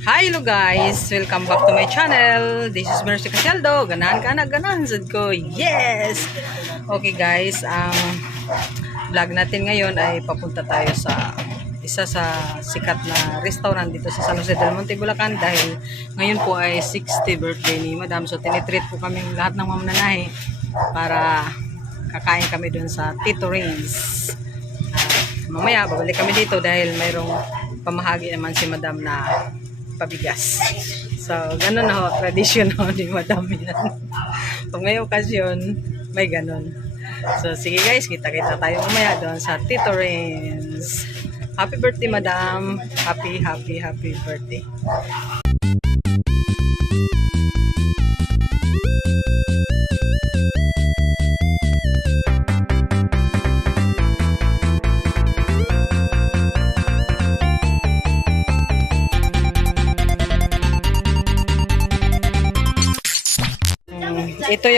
Hi, hello guys! Welcome back to my channel. This is Mercy Caseldo. Ganahan ka na, ganahan sad ko. Yes! Okay guys, ang vlog natin ngayon ay papunta tayo sa isa sa sikat na restaurant dito sa San Jose del Monte, Bulacan dahil ngayon po ay 60th birthday ni Madam. So, tinitreat po kami lahat ng mamnanahe para kakain kami dun sa Tito Rins. Ah, mamaya, babalik kami dito dahil mayroong pamahagi naman si Madam na pabigas. So, ganun na ho, tradisyon ho ni Madam yan. Pag may okasyon, may ganun. So, sige guys, kita-kita tayo mamaya doon sa Tito Rins. Happy birthday, Madam. Happy, happy, happy birthday.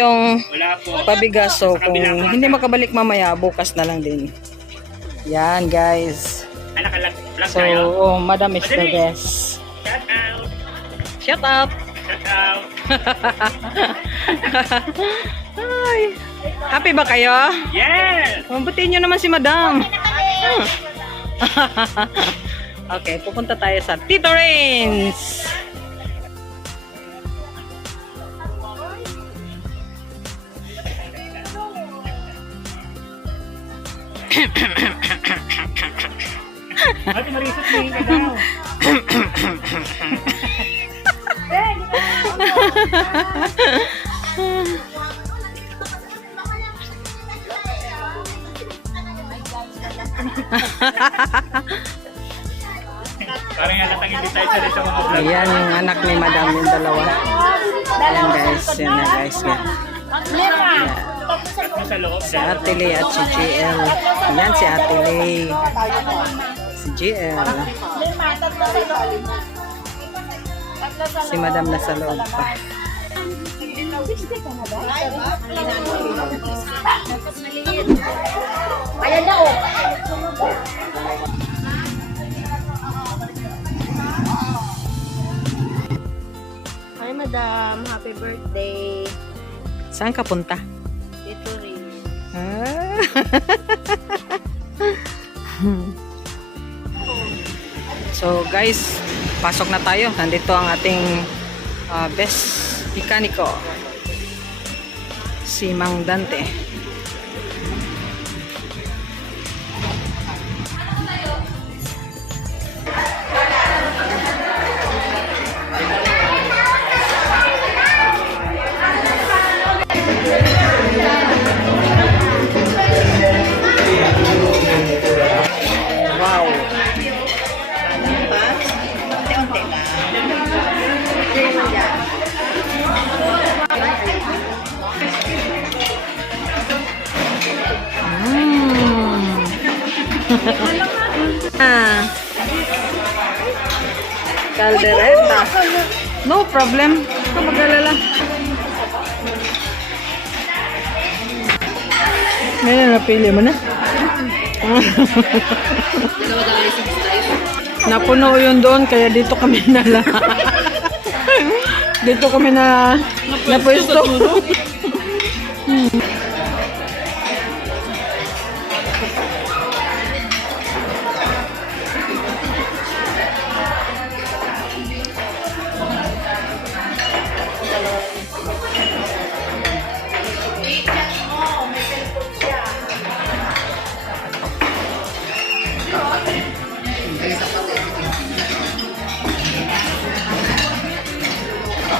Po. pabigas. So, kung hindi makabalik mamaya, bukas na lang din. Yan, guys. So, oh, Madam is the best. Shout out. Shut up! Shout out. Ay. Happy ba kayo? Yes! Mabutiin nyo naman si Madam. okay, pupunta tayo sa Tito Rains. Ate Marisot, tingin ka daw. Parang halatang hindi tayo sa mga vlog. Ayan yung anak ni Madam, yung dalawa. Ayan guys, yan na guys. Yan. Loob. Si Ate Lee at si GL. Ayan si Ate Lee. Si GL. Si Madam nasa loob pa. Ayan na oh. Hi madam, happy birthday. Saan ka punta? Ah. so guys, pasok na tayo. Nandito ang ating ah, best mekaniko. Si Mang Dante. Ah. Caldereta. No problem. Kapag alala. Ngayon, napili mo na. Napuno yun doon, kaya dito kami nala. dito kami na napwesto.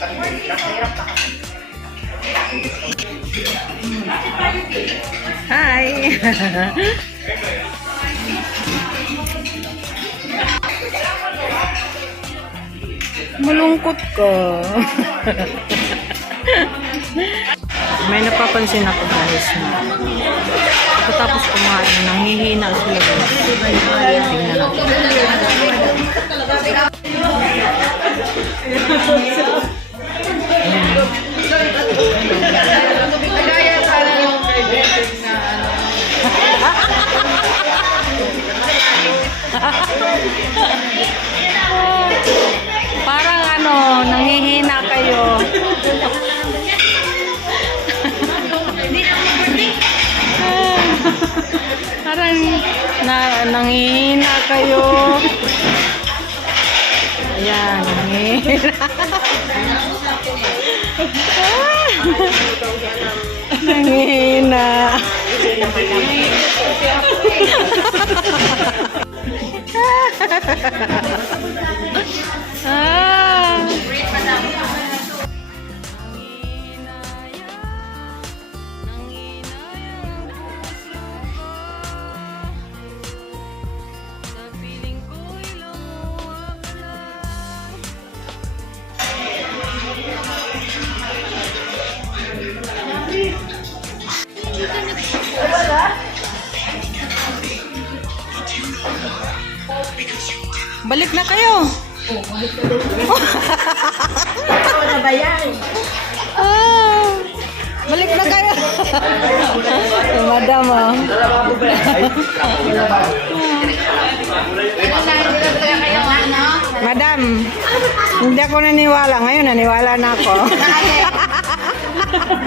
Hi! Malungkot ka. May napapansin ako guys na pagkatapos kumain, nanghihina sila guys. Tingnan natin. Parang ano, nanghihina kayo. Parang na, nanghihina kayo. Ayan, nanghihina. Nanghihina. Ah. Balik na kayo. Ano ba yan? Ah, balik na kayo. Eh, Madam, oh. Madam, hindi ako naniwala. Ngayon, naniwala na ako.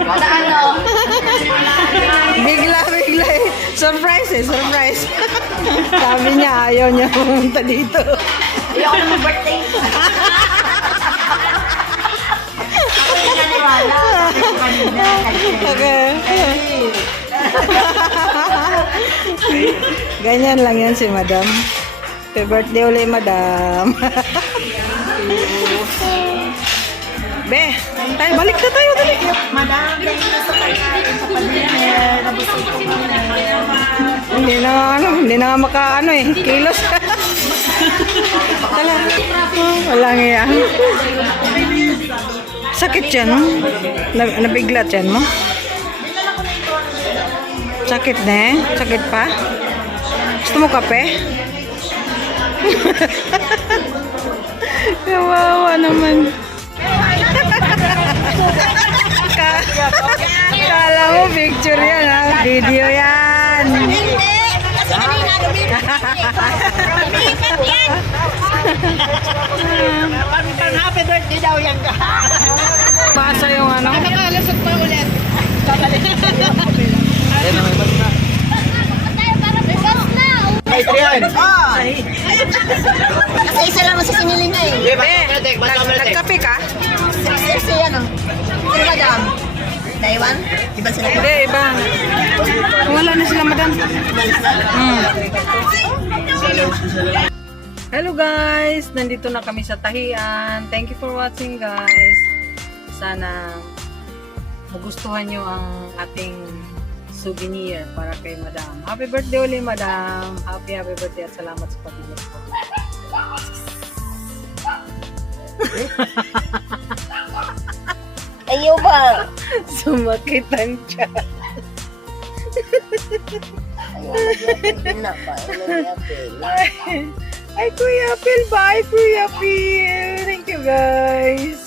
Ano? bigla, bigla. eh. Surprise eh, surprise. Sabi niya, ayaw niya pumunta dito. Ayoko na mag-birthday. Ako yung naniwala. Okay. Ganyan lang yan si Madam. Happy birthday ulit, Madam. Be, tayo, balik na tayo, dali. Madam, thank you sa pagkain sa palinir. Nabusog ko muna. Hindi na nga, ano, hindi na nga maka, ano eh, kilos. Tala. Oh, Walang iya. Sakit yan, no? Na, nabiglat yan mo? Sakit na eh? Sakit pa? Gusto mo kape? Kawawa naman. Ka- Kala mo picture yan ha? Video yan. Hindi! Kasi kanina lumipat yan! Happy birthday daw yan ka. Pasa yung ano? Nakakalasot pa ulit. Kasi isa lang sa sinili niya eh. Eh, nag- nagkape ka? 660 yan oh. Madam? Taiwan? Iba sila Hindi, iba. Wala na sila, madam. Mm. Hello guys! Nandito na kami sa Tahian. Thank you for watching guys. Sana magustuhan nyo ang ating souvenir para kay madam. Happy birthday ulit madam! Happy happy birthday at salamat sa pabigyan ko. Ayaw ba? Sumakit ang tiyan. Ay, Kuya Phil. Bye, Kuya Phil. Thank you, guys.